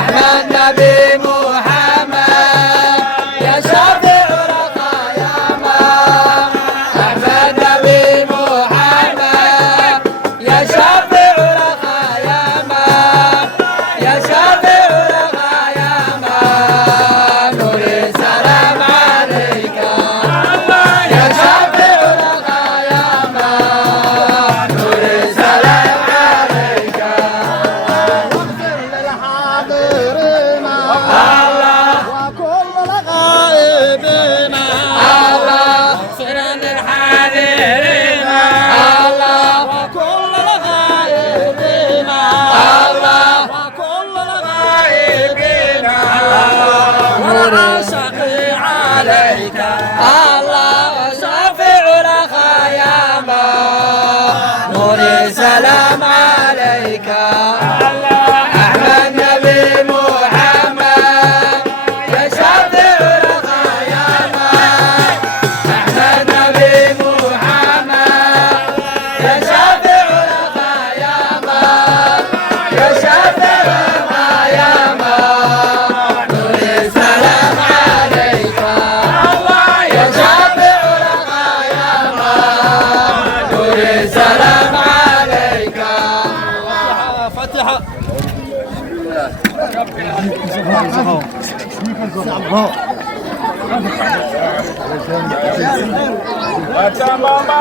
أحمد نبي محمد يا شافع رخايانا أحمد نبي محمد يا شافع رخايانا يا شافع رخايانا نور السلام عليك يا شافع رخايانا نور السلام عليك واغفر للحاضرين الله وكل الغائبين الله اغفر للحاضرين الله وكل الغائبين الله وكل الغائبين نور والعاشق عليك الله شافع رخايانا نور السلام عليك أحمد نبي محمد يا شافع رخايانا أحمد نبي محمد يا شافع رخايانا يا شافع رخايانا نور السلام عليك يا شافع رخايانا نور السلام عليك فاتحة Macam mama,